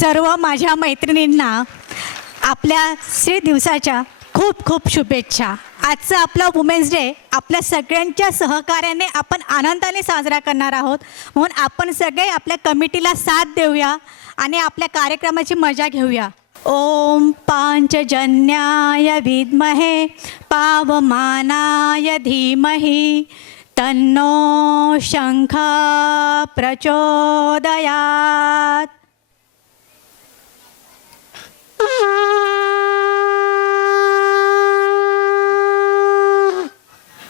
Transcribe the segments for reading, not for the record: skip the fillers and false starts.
सर्व माझ्या मैत्रिणींना आपल्या श्री दिवसाच्या खूप खूप शुभेच्छा. आजचा आपला वुमेन्स डे आपल्या सगळ्यांच्या सहकार्याने आपण आनंदाने साजरा करणार आहोत. म्हणून आपण सगळे आपल्या कमिटीला साथ देऊया आणि आपल्या कार्यक्रमाची मजा घेऊया. ओम पांचजन्याय विद्महे पावमानाय धीमहि तन्नो शंख प्रचोदयात्.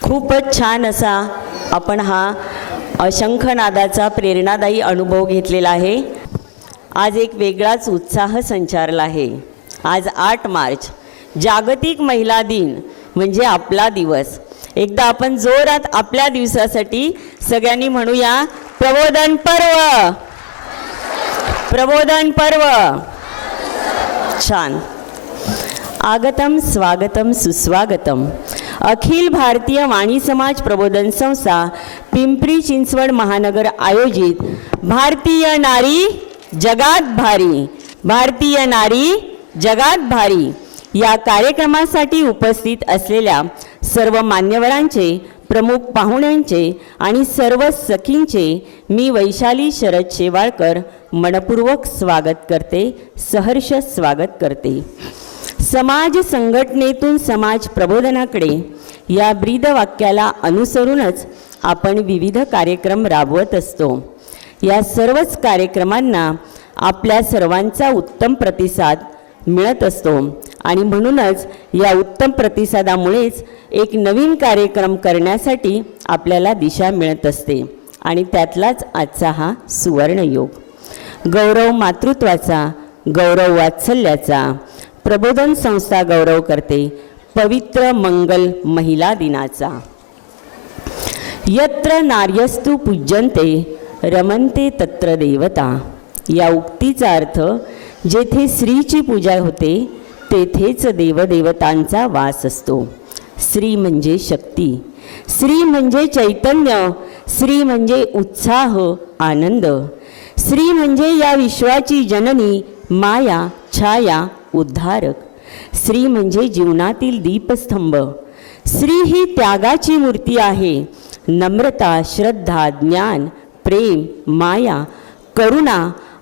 खूपच छान असा आपण हा शंखनादाचा प्रेरणादायी अनुभव घेतलेला आहे. आज एक वेगळाच उत्साह संचारला आहे. आज 8 मार्च जागतिक महिला दिन म्हणजे आपला दिवस. एकदा आपण जोरात आपल्या दिवसासाठी सगळ्यांनी म्हणूया प्रबोधन पर्व, प्रबोधन पर्व. छान. आगतम स्वागतम सुस्वागतम. अखिल भारतीय वाणी समाज प्रबोधन संस्था पिंपरी चिंचवड महानगर आयोजित भारतीय नारी जगात भारी, भारतीय नारी जगात भारी या कार्यक्रमासाठी उपस्थित असलेल्या सर्व मान्यवरांचे, प्रमुख पाहुण्यांचे आणि सर्व सखींचे मी वैशाली शरद शेवाळकर मनपूर्वक स्वागत करते, सहर्ष स्वागत करते. समाज संघटनेतून समाज प्रबोधनाकडे या ब्रीद वाक्याला अनुसरूनच आपण विविध कार्यक्रम राबवत असतो. या सर्वच कार्यक्रमांना आपल्या सर्वांचा उत्तम प्रतिसाद मिळत असतो आणि म्हणूनच या उत्तम प्रतिसादामुळेच एक नवीन कार्यक्रम करण्यासाठी आपल्याला दिशा मिळत असते आणि त्यातलाच आजचा हा सुवर्णयोग. गौरव मातृत्वाचा, गौरव वात्सल्याचा प्रबोधन संस्था गौरव करते पवित्र मंगल महिला दिनाचा. यत्र नार्यस्तु पूज्यन्ते रमन्ते तत्र देवता. या उक्तीचा अर्थ जेथे स्त्रीची पूजा होते तेथेच देवदेवतांचा वास असतो. स्त्री म्हणजे शक्ती, स्त्री म्हणजे चैतन्य, स्त्री म्हणजे उत्साह, आनंद. स्त्री म्हणजे या विश्वाची जननी, माया, छाया, उद्धारक. स्त्री म्हणजे जीवनातील दीपस्तंभ. स्त्री ही त्यागाची मूर्ती आहे. नम्रता, श्रद्धा, ज्ञान, प्रेम, माया, करुणा,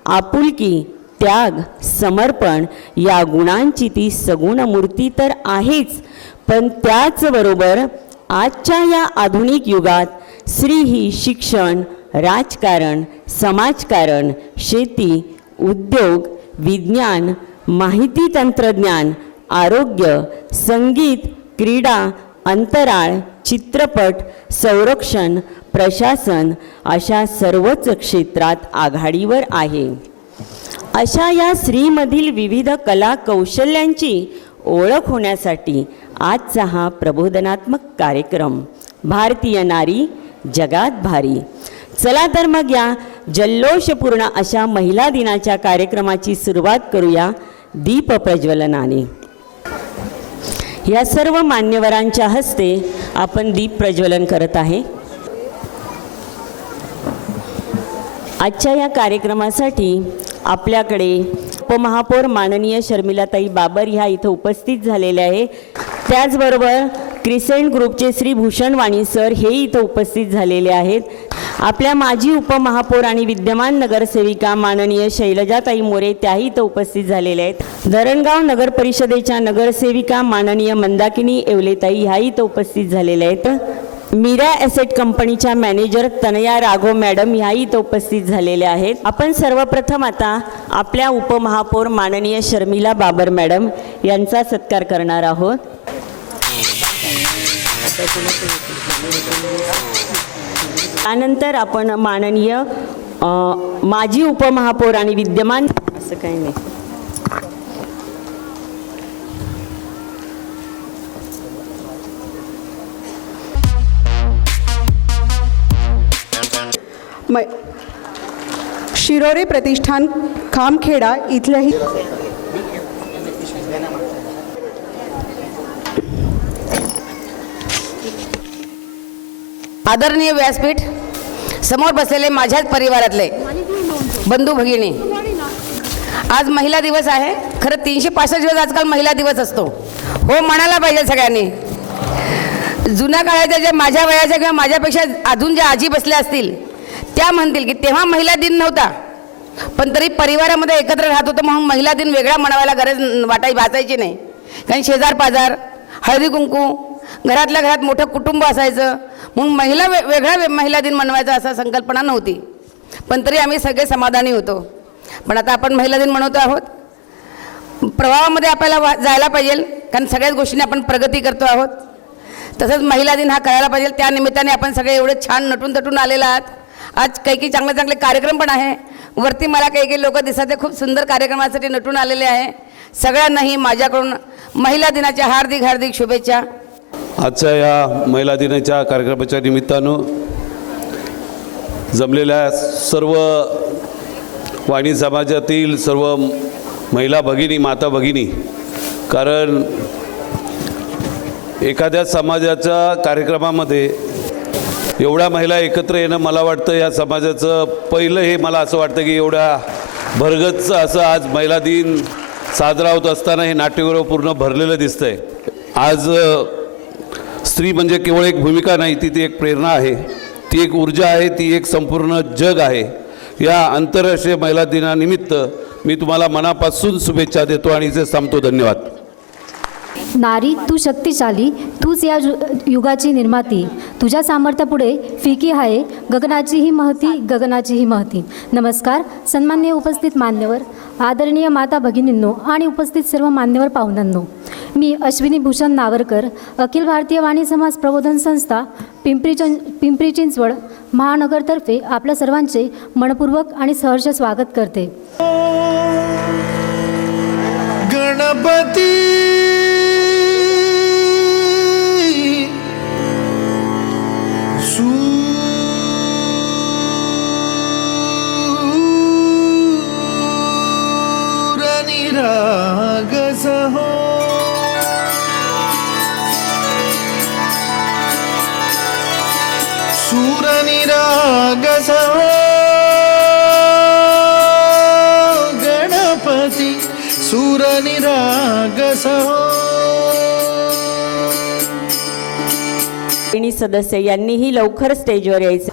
आपुलकी, त्याग, समर्पण या गुणांची ती सगुण मूर्ती तर आहेच, पण त्याचबरोबर आजच्या या आधुनिक युगात स्त्री ही शिक्षण, राजकारण, समाजकारण, शेती, उद्योग, विज्ञान, माहिती तंत्रज्ञान, आरोग्य, संगीत, क्रीडा, अंतराळ, चित्रपट, संरक्षण, प्रशासन अशा सर्वच क्षेत्रात आघाडीवर आहे. अशा या स्त्रीमधील विविध कला कौशल्यांची ओळख होण्यासाठी आजचा हा प्रबोधनात्मक कार्यक्रम भारतीय नारी जगात भारी. चला तर मग या जल्लोषपूर्ण अशा महिला दिनाच्या कार्यक्रमाची सुरुवात करूया दीप प्रज्वलनाने. या सर्व मान्यवरांच्या हस्ते आपण दीप प्रज्वलन करत आहे. आजच्या या कार्यक्रमासाठी आपल्याकडे उपमहापौर माननीय शर्मिलाताई बाबर ह्या इथं उपस्थित झालेल्या आहे. त्याचबरोबर क्रिसेंट ग्रुपचे श्री भूषण वाणी सर हे इथं उपस्थित झालेले आहेत. आपल्या माजी उपमहापौर आणि विद्यमान नगरसेविका माननीय शैलजाताई मोरे त्याही इथं उपस्थित झालेल्या आहेत. धरणगाव नगर परिषदेच्या नगरसेविका माननीय मंदाकिनी येवलेताई ह्याही इथं उपस्थित झालेल्या आहेत. मीरा ॲसेट कंपनीच्या मॅनेजर तनया राघव मॅडम ह्याही इथं उपस्थित झालेल्या आहेत. आपण सर्वप्रथम आता आपल्या उपमहापौर माननीय शर्मिला बाबर मॅडम यांचा सत्कार करणार आहोत. त्यानंतर आपण माननीय माजी उपमहापौर आणि विद्यमान असं काही नाही शिरोरे प्रतिष्ठान खामखेडा इथल्याही आदरणीय व्यासपीठ समोर बसलेले माझ्याच परिवारातले बंधू भगिनी, आज महिला दिवस आहे. खरं 365 दिवस आजकाल महिला दिवस असतो. हो म्हणायला पाहिजे सगळ्यांनी. जुन्या काळाच्या ज्या माझ्या वयाच्या किंवा माझ्यापेक्षा अजून ज्या आजी बसल्या असतील त्या म्हणतील की तेव्हा महिला दिन नव्हता, पण तरी परिवारामध्ये एकत्र राहत होतं म्हणून महिला दिन वेगळा म्हणावायला गरज भासायची नाही. कारण शेजार पाजार, हळदी कुंकू, घरातल्या घरात मोठं कुटुंब असायचं म्हणून वेगळा महिला दिन मनवायचा असा संकल्पना नव्हती. पण तरी आम्ही सगळे समाधानी होतो. पण आता आपण महिला दिन मनवतो आहोत. प्रवाहामध्ये आपल्याला जायला पाहिजे, कारण सगळ्याच गोष्टींनी आपण प्रगती करतो आहोत. तसंच महिला दिन हा करायला पाहिजे. त्या निमित्ताने आपण सगळे एवढे छान नटून तटून आलेला आहात. आज काही चांगले चांगले कार्यक्रम पण आहे. वरती मला काही लोक दिसत आहे, खूप सुंदर कार्यक्रमासाठी नटून आलेले आहे. सगळ्यांनाही माझ्याकडून महिला दिनाच्या हार्दिक हार्दिक शुभेच्छा. आजच्या या महिला दिनाच्या कार्यक्रमाच्या निमित्तानं जमलेल्या सर्व वाणी समाजातील सर्व महिला भगिनी, माता भगिनी, कारण एखाद्या समाजाच्या कार्यक्रमामध्ये एवढ्या महिला एकत्र येणं मला वाटतं या समाजाचं पहिलं हे मला असं वाटतं की एवढ्या भरगतचं असं आज महिला दिन साजरा होत असताना हे नाट्यगृह पूर्ण भरलेलं दिसतंय. आज स्त्री म्हणजे केवळ एक भूमिका नाही, ती एक प्रेरणा आहे, ती एक ऊर्जा आहे, ती एक संपूर्ण जग आहे. या आंतरराष्ट्रीय महिला दिनानिमित्त मी तुम्हाला मनापासून शुभेच्छा देतो आणि इथे थांबतो. धन्यवाद. नारी तू शक्तिशाली, तूच या युगाची निर्माती. तुझ्या सामर्थ्यापुढे फिकी आहे गगनाचीही महती, गगनाचीही महती. नमस्कार सन्माननीय उपस्थित मान्यवर, आदरणीय माता भगिनींनो आणि उपस्थित सर्व मान्यवर पाहुण्यांनो. मी अश्विनी भूषण नावरकर, अखिल भारतीय वाणी समाज प्रबोधन संस्था पिंपरी चिंचवड महानगरतर्फे आपल्या सर्वांचे मनपूर्वक आणि सहर्ष स्वागत करते. गणपती रागसहो सूरनिरागसहो गणपती सूरनिरागसहो. आणि सदस्य यांनीही लवकर स्टेजवर यायचं.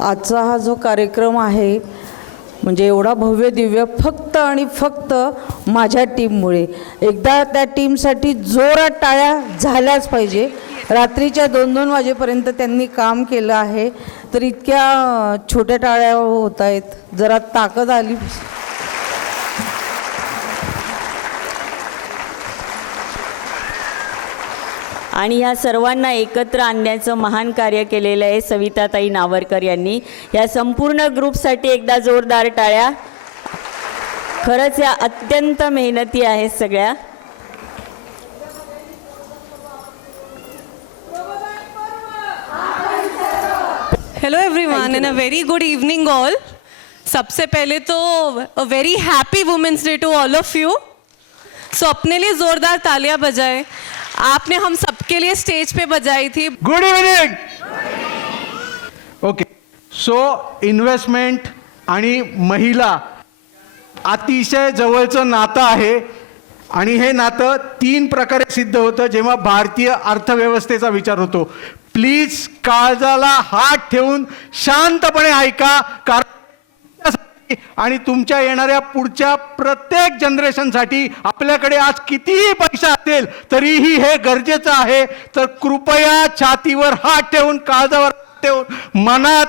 आजचा हा जो कार्यक्रम आहे म्हणजे एवढा भव्य दिव्य फक्त आणि फक्त माझ्या टीममुळे. एकदा त्या टीमसाठी जोरात टाळ्या झाल्याच पाहिजे. रात्रीच्या 2-2 वाजेपर्यंत त्यांनी काम केलं आहे, तर इतक्या छोट्या टाळ्या होत आहेत. जरा ताकद आली. आणि ह्या सर्वांना एकत्र आणण्याचं महान कार्य केलेलं आहे सविताताई नावरकर यांनी. या संपूर्ण ग्रुपसाठी एकदा जोरदार टाळ्या. खरंच या अत्यंत मेहनती आहेत सगळ्या. Hello everyone and a very good evening all. सबसे पहले तो a very happy women's day to all of you. So अपने लिए जोरदार तालियां बजाएं. आपने हम सबके लिए स्टेज पे बजाई थी. Good evening. Okay, so investment आणि महिला अतिशय जवळचं नातं आहे आणि हे नातं 3 प्रकारे सिद्ध होतं जेव्हा भारतीय अर्थव्यवस्थेचा विचार होतो. प्लीज काळजाला हात ठेवून शांतपणे ऐका, कारण आणि तुमच्या येणाऱ्या पुढच्या प्रत्येक जनरेशनसाठी आपल्याकडे आज कितीही पैसा असेल तरीही हे गरजेचं आहे. तर कृपया छातीवर हात ठेवून, काळजावर हात ठेवून, मनात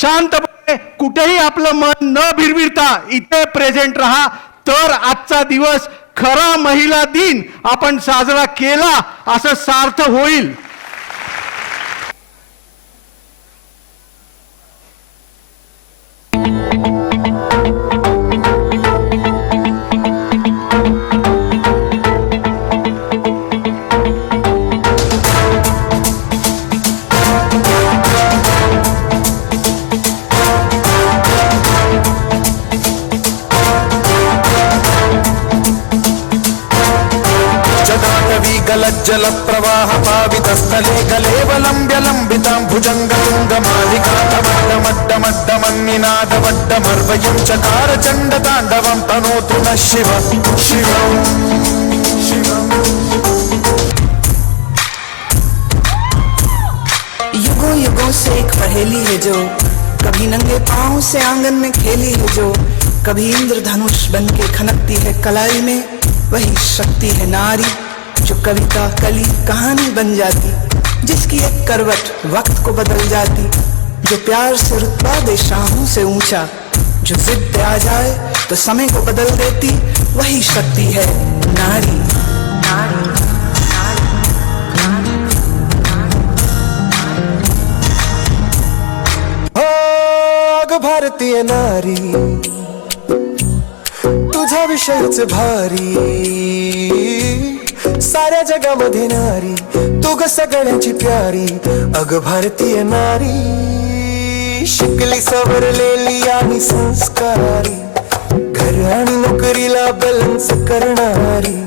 शांतपणे कुठेही आपलं मन न भिरभिरता इथे प्रेझेंट राहा. तर आजचा दिवस खरा महिला दिन आपण साजरा केला असं सार्थ होईल. गगनगज्जल प्रवाह पावितस्थले कलेवलम्ब्य लम्बितां भुजङ्गलिङ्गमालिकामड्डमड्डमन्निनादवड्डमर्वयं चकार चण्डताण्डवं तनोतु नः शिव शिवम् युगों युगों से एक पहेली है जो कभी नंगे पाँव से आंगन में खेली है जो कभी इंद्रधनुष बन के खनकती है कलाई में वही शक्ति है नारी जो कविता कली कहानी बन जाती जिसकी एक करवट वक्त को बदल जाती जो प्यार से रुतबा दे शाहों से ऊंचा जो जिद पे आ जाए तो समय को बदल देती वही शक्ति है नारी नारी भारतीय नारी तुझा विषयच भारी साऱ्या जगामध्ये नारी तू ग सगळ्यांची प्यारी अग भारतीय नारी शिकली सवरलेली आणि संस्कारी घर आणि नोकरीला बॅलन्स करणारी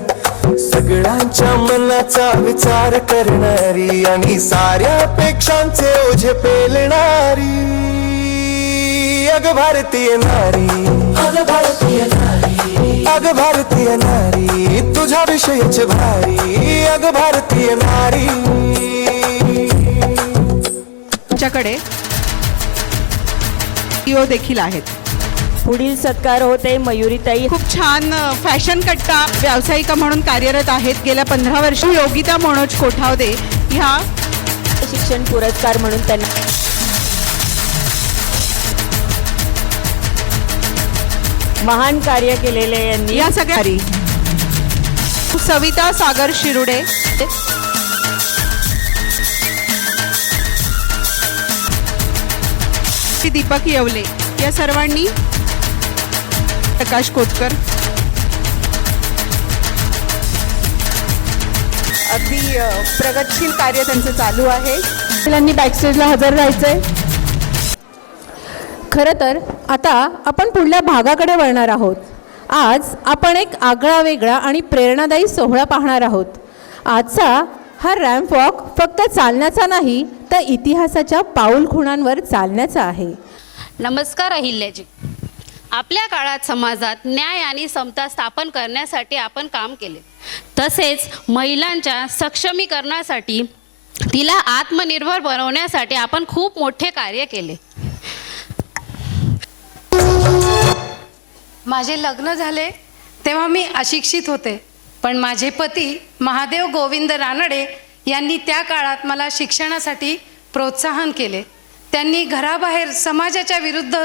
सगळ्यांच्या मनाचा विचार करणारी आणि साऱ्या अपेक्षांचे ओझे पेलणारी अग भारतीय नारी अग भारतीय नारी अग भारतीय नारी तुझ्या विषयच भारी अग भारतीय नारी आमच्याकडे CEO देखील आहेत. पुढील सत्कार होते मयुरीताई. खूप छान फॅशन कट्टा व्यावसायिका म्हणून कार्यरत आहेत. गेल्या 15 वर्ष योगिता मनोज कोठावदे ह्या शिक्षण पुरस्कार म्हणून त्यांना महान कार्य केलेले यांनी या सगळ्या सविता सागर शिरुडे दीपक येवले या सर्वांनी प्रकाश कोतकर अगदी प्रगतशील कार्य त्यांचं चालू आहे. त्यांनी बॅकस्टेजला हजर राहायचंय. खरं तर आता आपण पुढल्या भागाकडे वळणार आहोत. आज आपण एक आगळा वेगळा आणि प्रेरणादायी सोहळा पाहणार आहोत. आजचा हा रॅम्प वॉक फक्त चालण्याचा नाही तर इतिहासाच्या पाऊल खुणांवर चालण्याचा आहे. नमस्कार अहिल्याजी. आपल्या काळात समाजात न्याय आणि समता स्थापन करण्यासाठी आपण काम केले. तसेच महिलांच्या सक्षमीकरणासाठी तिला आत्मनिर्भर बनवण्यासाठी आपण खूप मोठे कार्य केले. माझे लग्न झाले तेव्हा मी अशिक्षित होते, पण माझे पती महादेव गोविंद रानडे यांनी त्या काळात मला शिक्षणासाठी प्रोत्साहन केले. त्यांनी घराबाहेर समाजाच्या विरुद्ध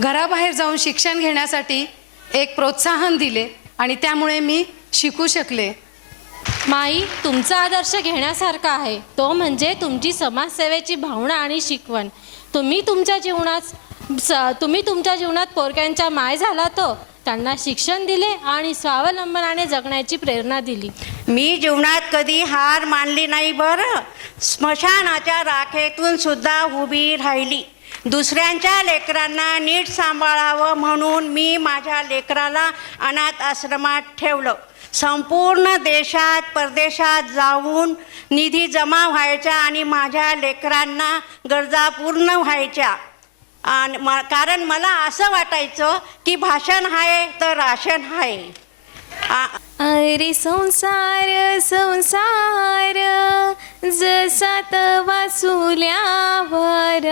घराबाहेर जाऊन शिक्षण घेण्यासाठी एक प्रोत्साहन दिले आणि त्यामुळे मी शिकू शकले. माई, तुमचा आदर्श घेण्यासारखा आहे. तो म्हणजे तुमची समाजसेवेची भावना आणि शिकवण. तुम्ही तुमच्या जीवनात पोरक्यांच्या माय झाला तो त्यांना शिक्षण दिले आणि स्वावलंबनाने जगण्याची प्रेरणा दिली. मी जीवनात कधी हार मानली नाही बरं. स्मशानाच्या राखेतून सुद्धा उभी राहिली. दुसऱ्यांच्या लेकरांना नीट सांभाळावं म्हणून मी माझ्या लेकराला अनाथ आश्रमात ठेवलं. संपूर्ण देशात परदेशात जाऊन निधी जमा व्हायचा आणि माझ्या लेकरांना गरजा पूर्ण व्हायच्या. आणि कारण मला असं वाटायचं की भाषण आहे तर राशन आहे. अरे संसार संसार जसा तवा चुल्यावर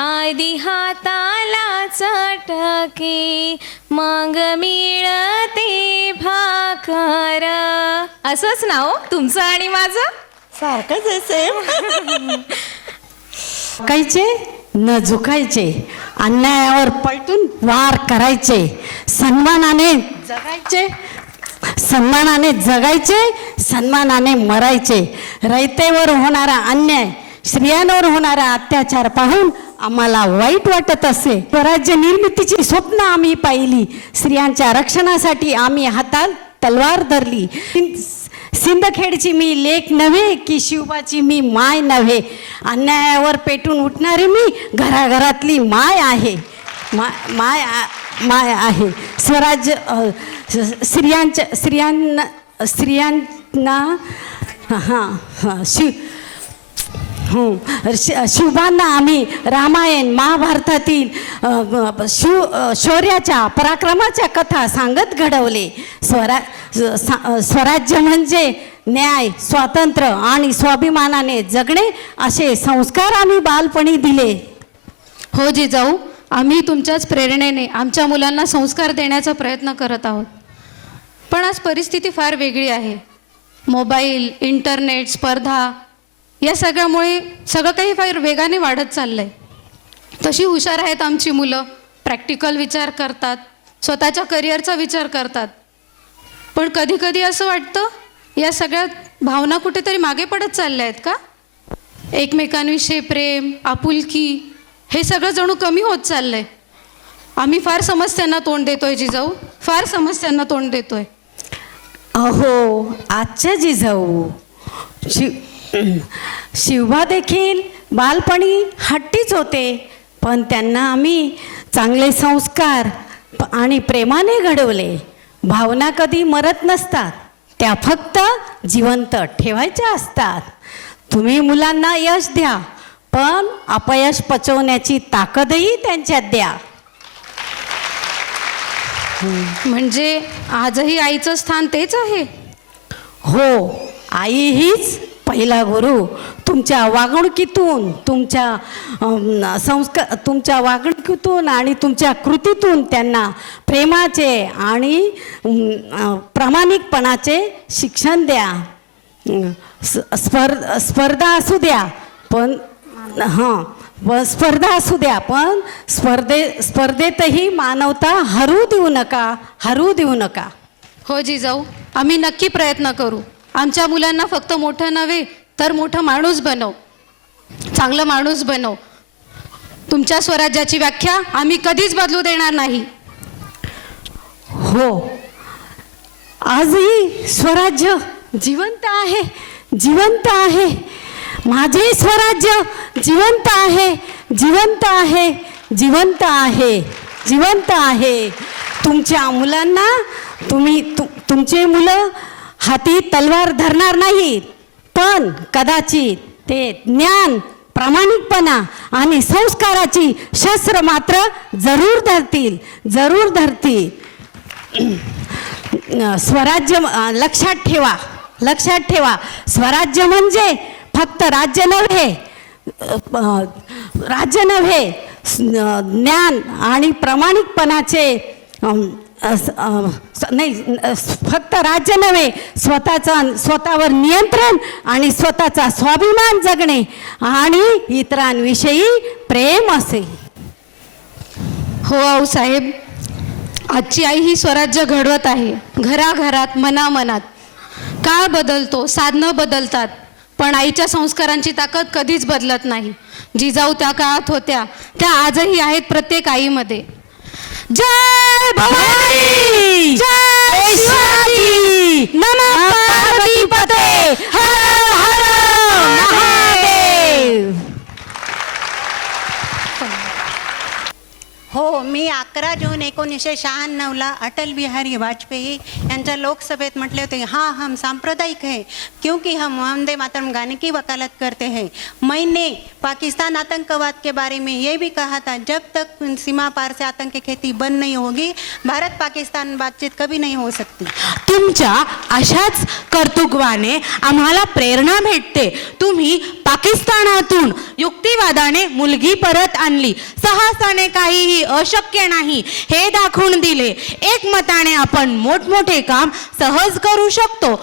आधी हाताला चटके मग मिळते भाकर. असंच ना हो तुमचं आणि माझं सारखंच आहे सेम. झुकायचे न झुकायचे, अन्यायावर पलटून वार करायचे, सन्मानाने जगायचे, सन्मानाने मरायचे. रयतेवर होणारा अन्याय, स्त्रियांवर होणारा अत्याचार पाहून आम्हाला वाईट वाटत असे. स्वराज्य निर्मितीची स्वप्न आम्ही पाहिली. स्त्रियांच्या रक्षणासाठी आम्ही हातात तलवार धरली. सिंदखेडची मी लेक नव्हे की शिवबाची मी माय नव्हे. अन्यायावर पेटून उठणारी मी घराघरातली माय आहे. माय आहे. स्वराज्य ना शिवबांना आम्ही रामायण महाभारतातील शौर्याच्या पराक्रमाच्या कथा सांगत घडवले. स्वराज्य म्हणजे न्याय, स्वातंत्र्य आणि स्वाभिमानाने जगणे असे संस्कार आम्ही बालपणी दिले. हो जिजाऊ, आम्ही तुमच्याच प्रेरणेने आमच्या मुलांना संस्कार देण्याचा प्रयत्न करत आहोत. पण आज परिस्थिती फार वेगळी आहे. मोबाईल, इंटरनेट, स्पर्धा या सगळ्यामुळे सगळं काही फार वेगाने वाढत चाललं आहे. तशी हुशार आहेत आमची मुलं, प्रॅक्टिकल विचार करतात, स्वतःच्या करिअरचा विचार करतात. पण कधी कधी असं वाटतं या सगळ्या भावना कुठेतरी मागे पडत चालल्या आहेत का? एकमेकांविषयी प्रेम, आपुलकी हे सगळं जणू कमी होत चाललं आहे. आम्ही फार समस्यांना तोंड देतोय जिजाऊ, फार समस्यांना तोंड देतोय. अहो आजच्या जिजाऊ, शिवबा देखील बालपणी हट्टीच होते, पण त्यांना आम्ही चांगले संस्कार आणि प्रेमाने घडवले. भावना कधी मरत नसतात, त्या फक्त जिवंत ठेवायच्या असतात. तुम्ही मुलांना यश द्या, पण अपयश पचवण्याची ताकदही त्यांच्यात द्या. म्हणजे आजही आईचं स्थान तेच आहे? हो, आई हीच पहिला गुरु. तुमच्या वागणुकीतून, तुमच्या वागणुकीतून आणि तुमच्या कृतीतून त्यांना प्रेमाचे आणि प्रामाणिकपणाचे शिक्षण द्या. स्पर्धा असू द्या पण स्पर्धा असू द्या, पण स्पर्धेतही मानवता हरू देऊ नका. हो जिजाऊ, आम्ही नक्की प्रयत्न करू. आमच्या मुलांना फक्त मोठं नव्हे तर मोठं माणूस बनव, चांगलं माणूस बनव. तुमच्या स्वराज्याची व्याख्या आम्ही कधीच बदलू देणार नाही. हो, आजही स्वराज्य जिवंत आहे, जिवंत आहे. माझे स्वराज्य जिवंत आहे, जिवंत आहे, जिवंत आहे, जिवंत आहे. तुमच्या मुलांना तुमचे मुलं हाती तलवार धरणार नाहीत, पण कदाचित ते ज्ञान, प्रामाणिकपणा आणि संस्काराची शस्त्र मात्र जरूर धरतील, जरूर धरतील. स्वराज्य लक्षात ठेवा. स्वराज्य म्हणजे फक्त राज्य नव्हे, ज्ञान आणि प्रामाणिकपणाचे नाही, फक्त राज्य नव्हे, स्वतःवर नियंत्रण आणि स्वतःचा स्वाभिमान जगणे आणि इतरांविषयी प्रेम असे. हो आऊसाहेब, आजची आई ही स्वराज्य घडवत आहे, घराघरात, मनामनात. काळ बदलतो, साधनं बदलतात, पण आईच्या संस्कारांची ताकद कधीच बदलत नाही. जिजाऊ त्या काळात होत्या, त्या आजही आहेत प्रत्येक आईमध्ये. जय भवानी, जय शिवाजी, नमः पार्वतीपते, हर हर महादेव. हो, मी 11 जून 1996ला अटल बिहारी वाजपेयी यांच्या लोकसभेत म्हटले होते, हाँ हम सांप्रदायिक है क्योंकि हम वंदे मातरम गाने की वकालत करते हैं. मैंने पाकिस्तान आतंकवाद के बारे में ये भी कहा था, जब तक सीमा पार से आतंक की खेती बंद नहीं होगी, भारत पाकिस्तान बातचीत कभी नहीं हो सकती. तुमच्या अशाच कर्तृत्वाने आम्हाला प्रेरणा भेटते. तुम्ही पाकिस्तानातून युक्तिवादाने मुलगी परत आणली, साहसाने काहीही अशक्य नाही हे दाखवून दिले. एकमताने आपण मोठमोठे काम सहज करू शकतो.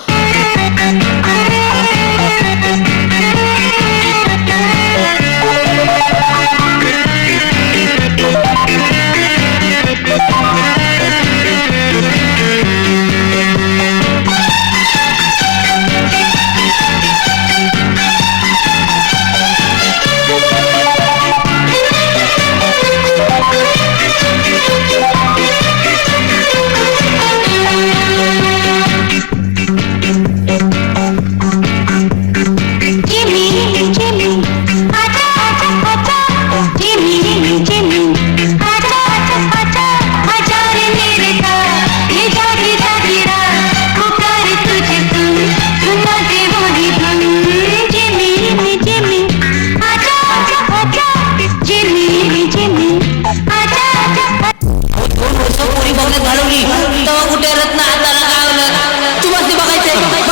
घालवली तेव्हा कुठे रत्न हाताला लावलं. तुम्हाला बघायचंय तुम्हाला.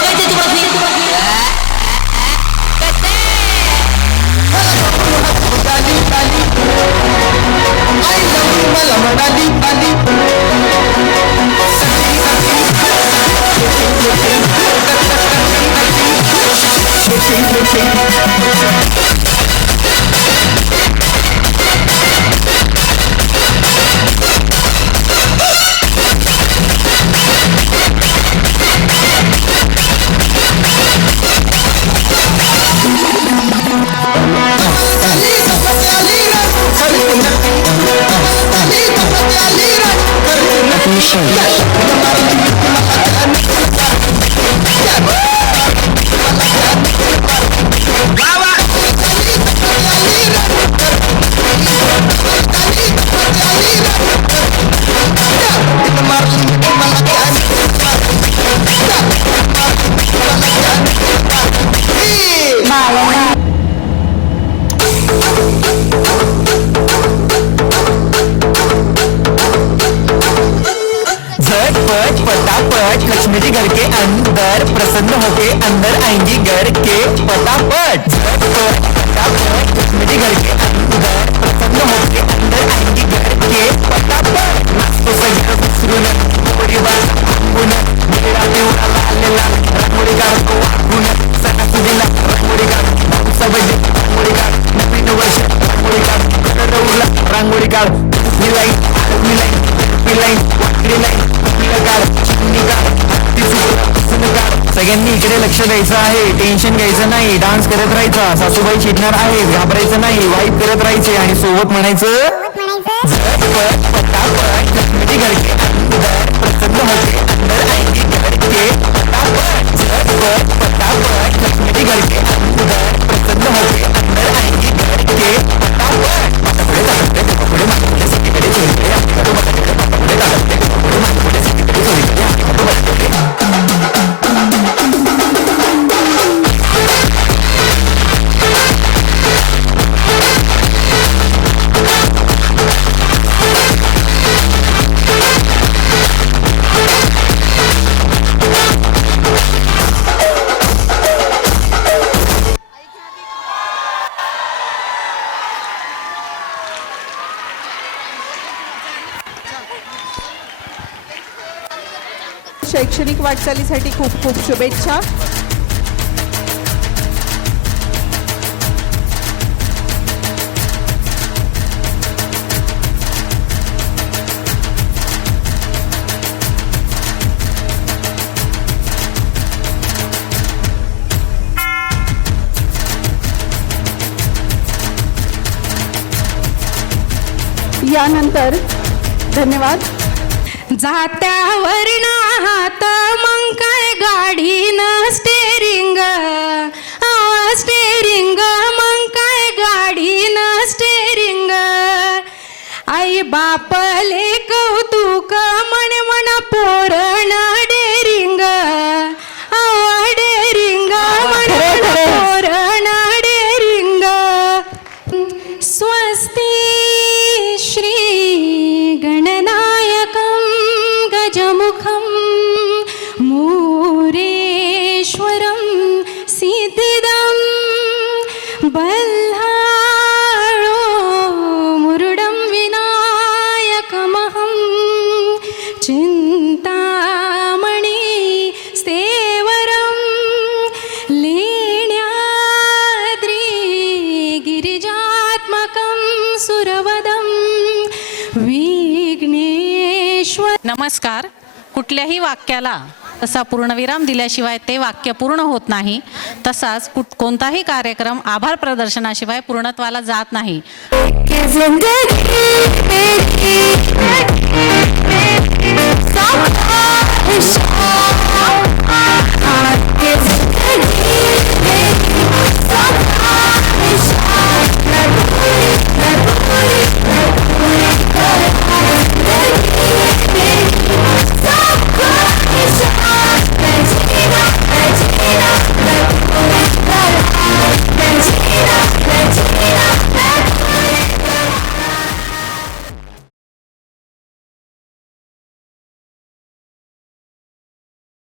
झटपट पटापट लक्ष्मी घर के अंदर प्रसन्न होके अंदर आएंगी घर के पटापट. झटपट पटापट लक्ष्मी घर के अंदर प्रसन्न होके अंदर आएंगी घर के पटापट. नाचतो सगळं विसरून परिवार सांगून मेळा पिवळा लालेला रांगोळी काढतो वाकून सणासुदीला रांगोळी काढ पावसा बजे रांगोळी काढ नवीन वर्ष रांगोळी काढ कलर उरला रांगोळी काढ मिलाईन सगळ्यांनी इकडे लक्ष द्यायचं आहे. टेन्शन घ्यायचं नाही. डान्स करत राहायचा. सासूबाई चिडणार आहे. घाबरायचं नाही. वाईट करत राहायचे आणि सोबत म्हणायचं झटपट पटापट लक्ष्मी घर के अंदर प्रसन्न होते अंदर आएंगी घर के पटापट. झटपट पटापट लक्ष्मी घर के अंदर प्रसन्न होते अंदर आएंगी घर के पटापट. पुढे मागपुढे सगळीकडे चोरीकडे पुढे पुढे मागपुढे सगळीकडे चोरीकडे शैक्षणिक वाटचालीसाठी खूप खूप शुभेच्छा. यानंतर धन्यवाद. जात्यावर ना हात मग काय गाडी न स्टेरिंग स्टेरिंग मग काय गाडी न स्टेरिंग. आई बापले कौतुक म्हणे म्हण पोरण डेरिंग डेरिंग म्हण पोरण डेरिंग. स्वस्ती श्री गणनायकं गजमुखं मूरेश्वरं सिद्धिदं बल्हाळो मुरुडं विनायकमहं चिन्तामणि स्तेवरं लेण्याद्रि गिरिजात्मकं सुरवदं विघ्नेश्वर. नमस्कार. कुठल्याही वाक्याला तसा पूर्णविराम दिल्याशिवाय ते वाक्य पूर्ण होत नाही. तसाच कोणताही कार्यक्रम आभार प्रदर्शनाशिवाय पूर्णत्वाला जात नाही.